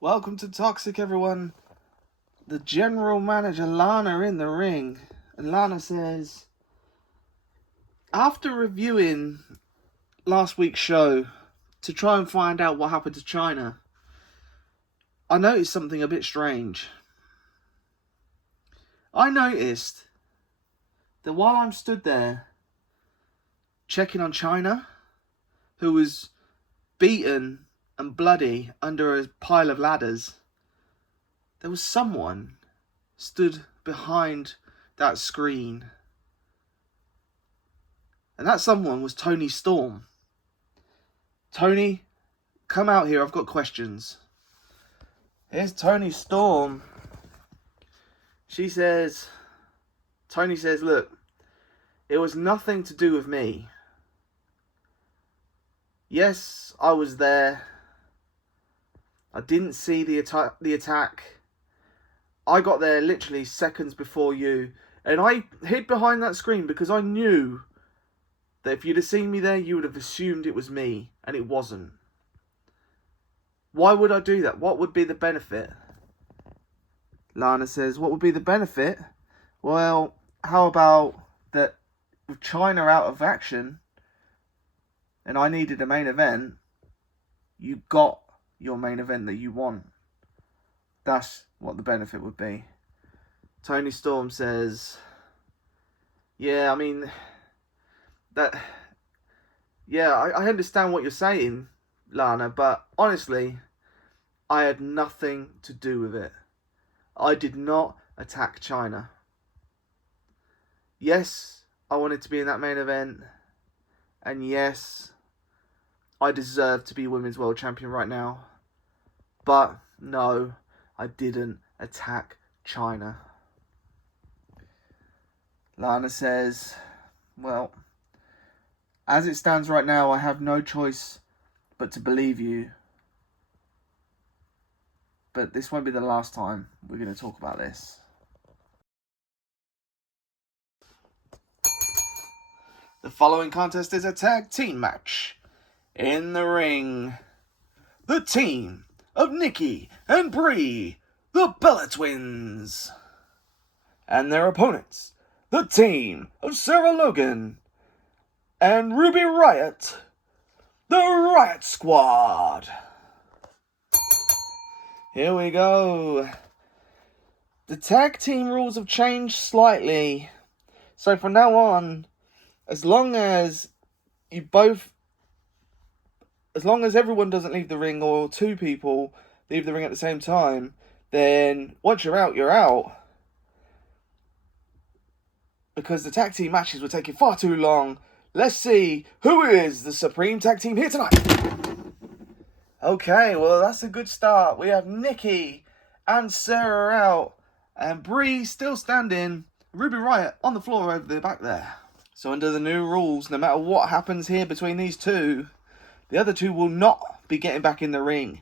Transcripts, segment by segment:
Welcome to ToXiC, everyone. The general manager, Lana, in the ring. And Lana says, after reviewing last week's show to try and find out what happened to Chyna, I noticed something a bit strange. I noticed that while I'm stood there checking on Chyna, who was beaten and bloody under a pile of ladders, there was someone stood behind that screen. And that someone was Toni Storm. Toni, come out here, I've got questions. Here's Toni Storm. Toni says, look, it was nothing to do with me. Yes, I was there. I didn't see the attack. I got there literally seconds before you. And I hid behind that screen because I knew that if you'd have seen me there, you would have assumed it was me. And it wasn't. Why would I do that? What would be the benefit? Lana says, what would be the benefit? Well, how about that with Chyna out of action and I needed a main event, you got your main event that you want. That's what the benefit would be. Toni Storm says, yeah, I mean, I understand what you're saying, Lana, but honestly, I had nothing to do with it. I did not attack Chyna. Yes, I wanted to be in that main event, and yes, I deserve to be Women's World Champion right now. But no, I didn't attack Chyna. Lana says, well, as it stands right now, I have no choice but to believe you. But this won't be the last time we're going to talk about this. The following contest is a tag team match. In the ring, the team of Nikki and Brie, the Bella Twins. And their opponents, the team of Sarah Logan and Ruby Riot, the Riot Squad. Here we go. The tag team rules have changed slightly. So from now on, as long as everyone doesn't leave the ring or two people leave the ring at the same time, then once you're out, you're out. Because the tag team matches were taking far too long. Let's see who is the Supreme Tag Team here tonight. Okay, well, that's a good start. We have Nikki and Sarah out, and Brie still standing. Ruby Riot on the floor over the back there. So under the new rules, no matter what happens here between these two, the other two will not be getting back in the ring.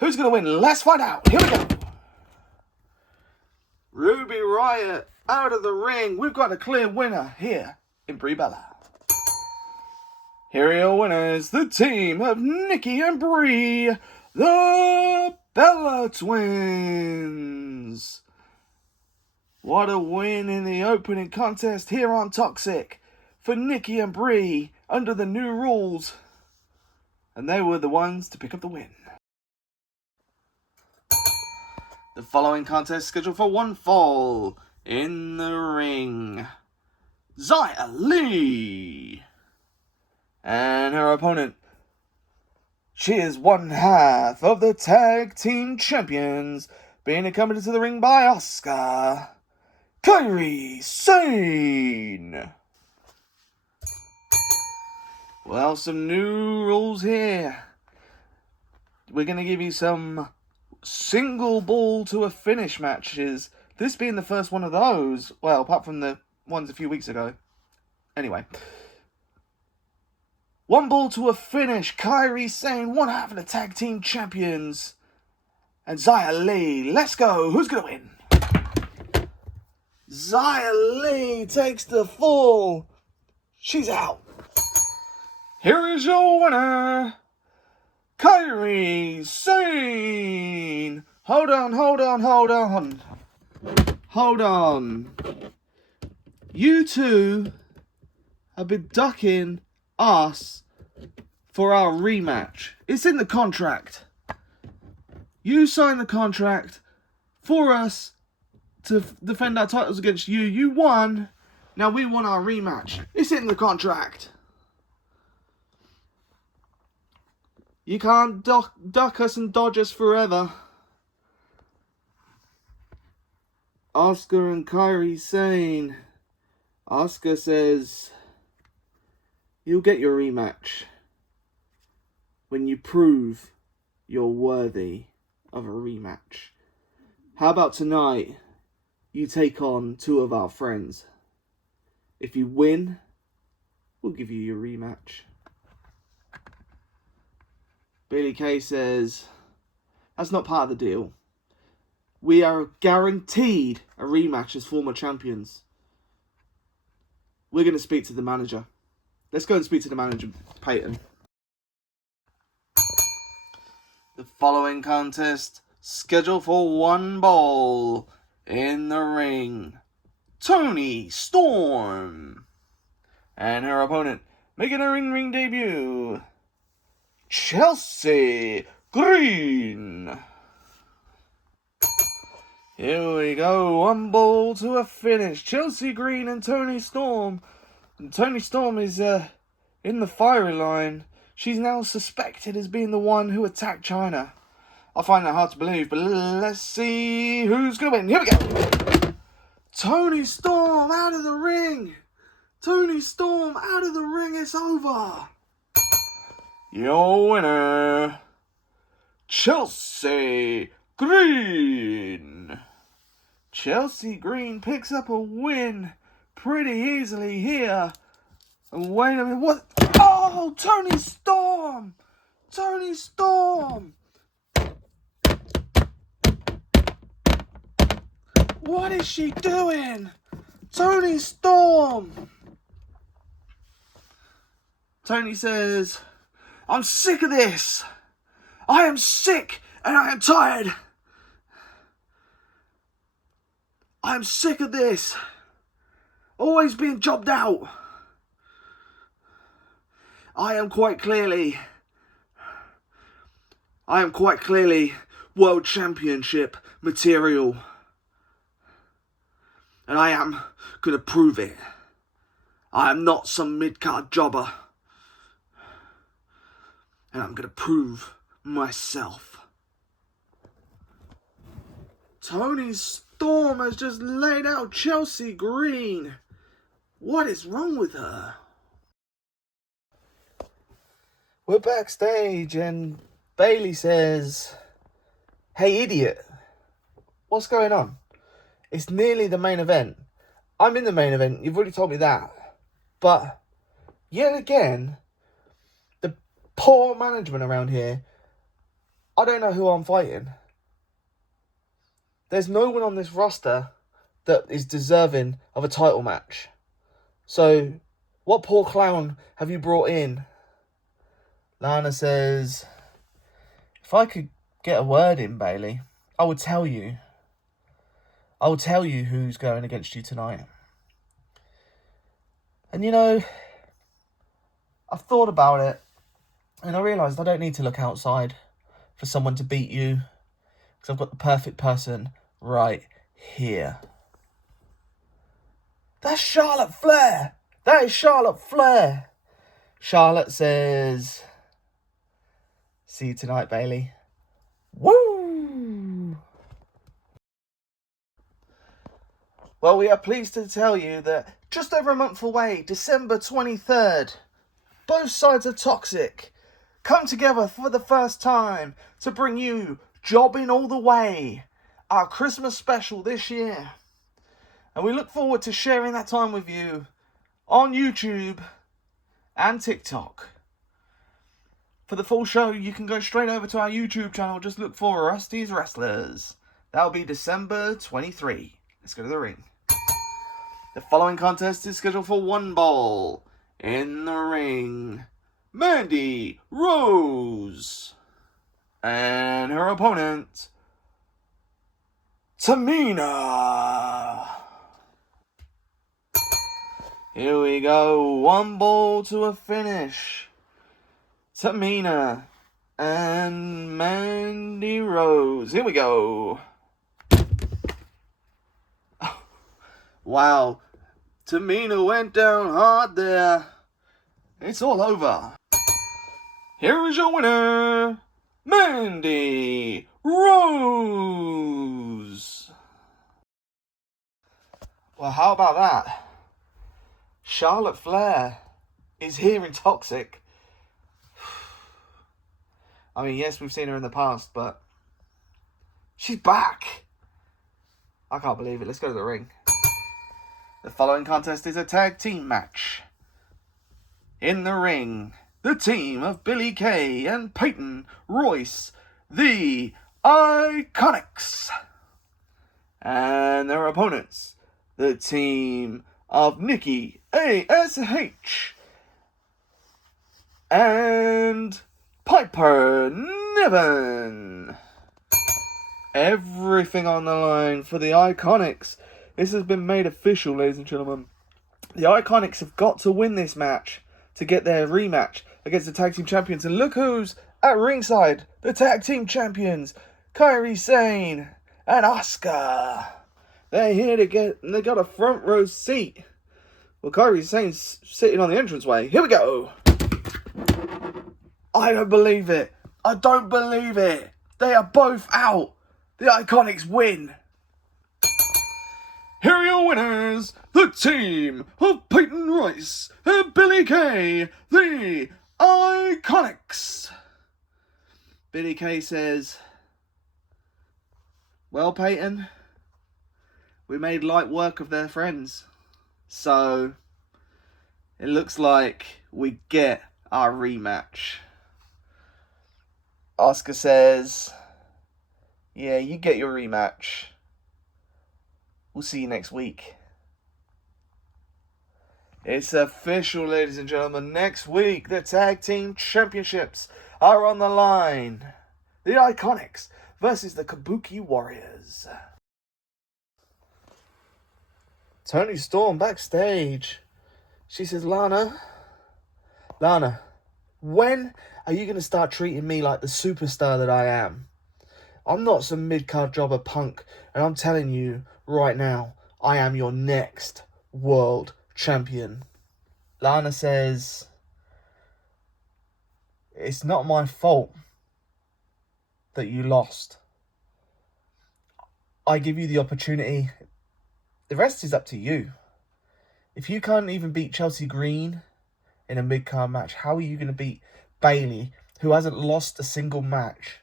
Who's going to win? Let's find out. Here we go. Ruby Riot out of the ring. We've got a clear winner here in Brie Bella. Here are your winners, the team of Nikki and Brie, the Bella Twins. What a win in the opening contest here on ToXiC for Nikki and Brie under the new rules. And they were the ones to pick up the win. The following contest scheduled for one fall. In the ring, Xia Li. And her opponent, she is one half of the tag team champions, being accompanied to the ring by Asuka, Kairi Sane. Well, some new rules here. We're going to give you some single ball to a finish matches. This being the first one of those. Well, apart from the ones a few weeks ago. Anyway. One ball to a finish. Kairi Sane, one half of the tag team champions. And Xia Li. Let's go. Who's going to win? Xia Li takes the fall. She's out. Here is your winner, Kairi Sane. Hold on. Hold on. You two have been ducking us for our rematch. It's in the contract. You signed the contract for us to defend our titles against you. You won. Now we want our rematch. It's in the contract. You can't duck us and dodge us forever. Oscar and Kairi Sane. Oscar says, you'll get your rematch when you prove you're worthy of a rematch. How about tonight, you take on two of our friends. If you win, we'll give you your rematch. Bayley K says, that's not part of the deal. We are guaranteed a rematch as former champions. We're going to speak to the manager. Let's go and speak to the manager, Peyton. The following contest, scheduled for one ball in the ring. Toni Storm. And her opponent, making her in-ring debut, Chelsea Green. Here we go, one ball to a finish. Chelsea Green and Toni Storm. And Toni Storm is in the firing line. She's now suspected as being the one who attacked China. I find that hard to believe, but let's see who's going to win. Here we go. Toni Storm out of the ring. Toni Storm out of the ring. It's over. Your winner, Chelsea Green. Chelsea Green picks up a win pretty easily here. And wait a minute, what? Oh, Toni Storm! Toni Storm! What is she doing? Toni Storm! Toni says, I'm sick of this. I am sick and I am tired. I am sick of this. Always being jobbed out. I am quite clearly World Championship material. And I am going to prove it. I am not some mid-card jobber. And I'm going to prove myself. Toni Storm has just laid out Chelsea Green. What is wrong with her? We're backstage and Bayley says, hey idiot, what's going on? It's nearly the main event. I'm in the main event, you've already told me that. But, yet again, the poor management around here, I don't know who I'm fighting. There's no one on this roster that is deserving of a title match. So, what poor clown have you brought in? Lana says, if I could get a word in, Bayley, I would tell you. I will tell you who's going against you tonight. And you know, I've thought about it, and I realised I don't need to look outside for someone to beat you, because I've got the perfect person right here. That's Charlotte Flair. That is Charlotte Flair. Charlotte says, see you tonight, Bayley. Woo! Well, we are pleased to tell you that just over a month away, December 23rd, both sides of ToXiC come together for the first time to bring you Jobbing All the Way, our Christmas special this year. And we look forward to sharing that time with you on YouTube and TikTok. For the full show, you can go straight over to our YouTube channel. Just look for Rusty's Wrestlers. That'll be December 23. Let's go to the ring. The following contest is scheduled for one ball. In the ring, Mandy Rose. And her opponent, Tamina. Here we go. One ball to a finish. Tamina and Mandy Rose. Here we go. Wow. Tamina went down hard there. It's all over. Here is your winner, Mandy Rose. Well, how about that? Charlotte Flair is here in ToXiC. I mean, yes, we've seen her in the past, but she's back. I can't believe it. Let's go to the ring. The following contest is a tag team match. In the ring, the team of Billie Kay and Peyton Royce, the Iiconics. And their opponents, the team of Nikki, A.S.H, and Piper Niven. Everything on the line for the Iiconics. This has been made official, ladies and gentlemen. The Iiconics have got to win this match to get their rematch against the tag team champions. And look who's at ringside. The tag team champions, Kairi Sane and Asuka. They're here to get, and they got a front row seat. Well, Kairi Sane's sitting on the entranceway. Here we go. I don't believe it. I don't believe it. They are both out. The Iiconics win. Here are your winners, the team of Peyton Royce and Billie Kay, the Iiconics. Billie Kay says, well, Peyton, we made light work of their friends. So, it looks like we get our rematch. Asuka says, yeah, you get your rematch. We'll see you next week. It's official, ladies and gentlemen. Next week, the tag team championships are on the line. The Iiconics versus the Kabuki Warriors. Toni Storm backstage. She says, Lana, when are you going to start treating me like the superstar that I am? I'm not some mid-card jobber punk, and I'm telling you right now, I am your next world champion. Lana says, it's not my fault that you lost. I give you the opportunity. The rest is up to you. If you can't even beat Chelsea Green in a mid-card match, how are you going to beat Bayley, who hasn't lost a single match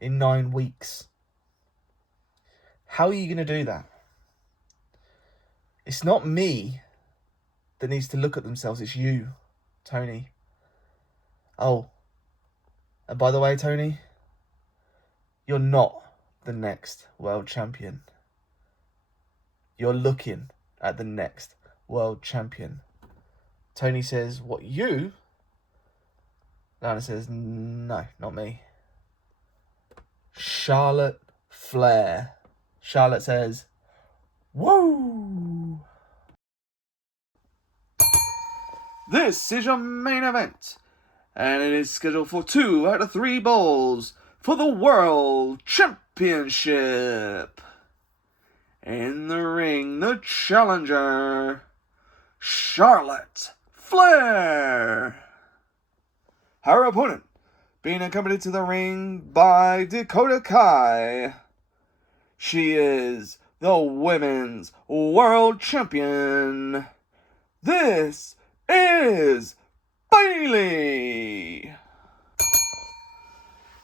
in 9 weeks? How are you going to do that? It's not me that needs to look at themselves. It's you, Toni. Oh, and by the way, Toni, you're not the next world champion. You're looking at the next world champion. Toni says, what, you? Lana says, no, not me. Charlotte Flair. Charlotte says, woo! This is your main event, and it is scheduled for 2 out of 3 balls for the World Championship. In the ring, the challenger, Charlotte Flair. Her opponent being accompanied to the ring by Dakota Kai. She is the Women's World Champion. This is Bayley.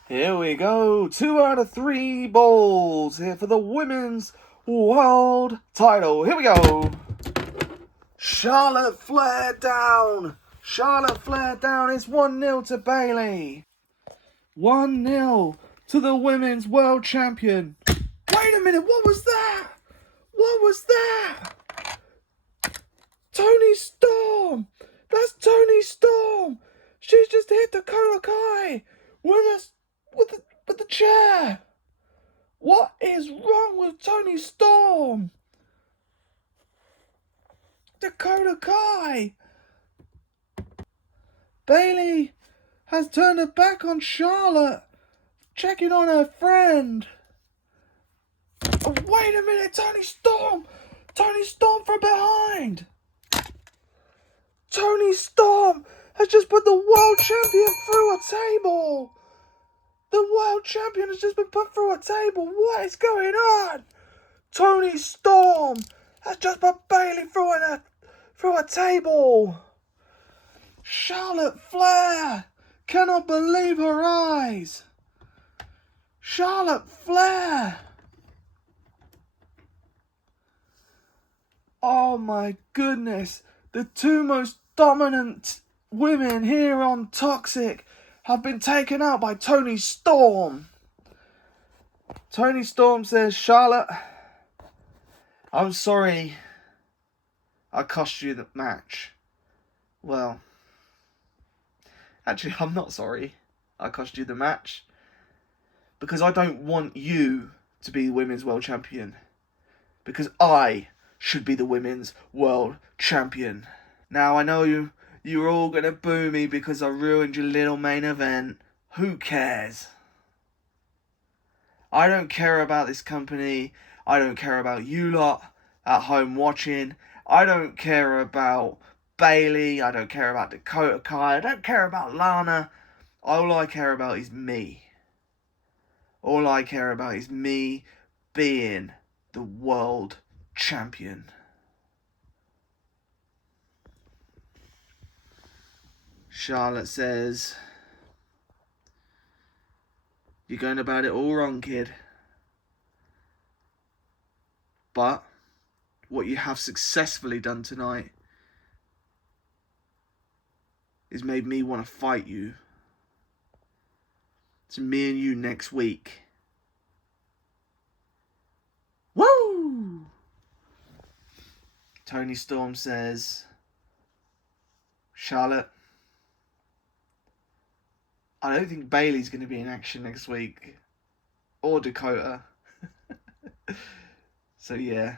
Here we go. 2 out of 3 balls here for the Women's World title. Here we go. Charlotte Flair down. Charlotte Flair down. It's 1-0 to Bayley. 1-0 to the Women's World Champion. Wait a minute. What was that? What was that? Toni Storm. That's Toni Storm. She's just hit Dakota Kai with the chair. What is wrong with Toni Storm? Dakota Kai! Bayley has turned her back on Charlotte, checking on her friend. Oh, wait a minute, Toni Storm! Toni Storm from behind! Toni Storm has just put the world champion through a table! The world champion has just been put through a table! What is going on? Toni Storm has just put Bayley through a table! Charlotte Flair cannot believe her eyes! Charlotte Flair! Oh my goodness, the two most dominant women here on ToXiC have been taken out by Toni Storm. Toni Storm says, Charlotte, I'm sorry I cost you the match. Well, actually, I'm not sorry I cost you the match, because I don't want you to be the women's world champion, because I should be the women's world champion. Now, I know you're all going to boo me because I ruined your little main event. Who cares? I don't care about this company. I don't care about you lot at home watching. I don't care about Bayley. I don't care about Dakota Kai. I don't care about Lana. All I care about is me. All I care about is me being the world champion. Charlotte says, you're going about it all wrong, kid. But what you have successfully done tonight is made me want to fight you. It's me and you next week. Woo! Toni Storm says, Charlotte, I don't think Bayley's going to be in action next week. Or Dakota. So yeah,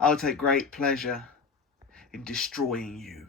I'll take great pleasure in destroying you.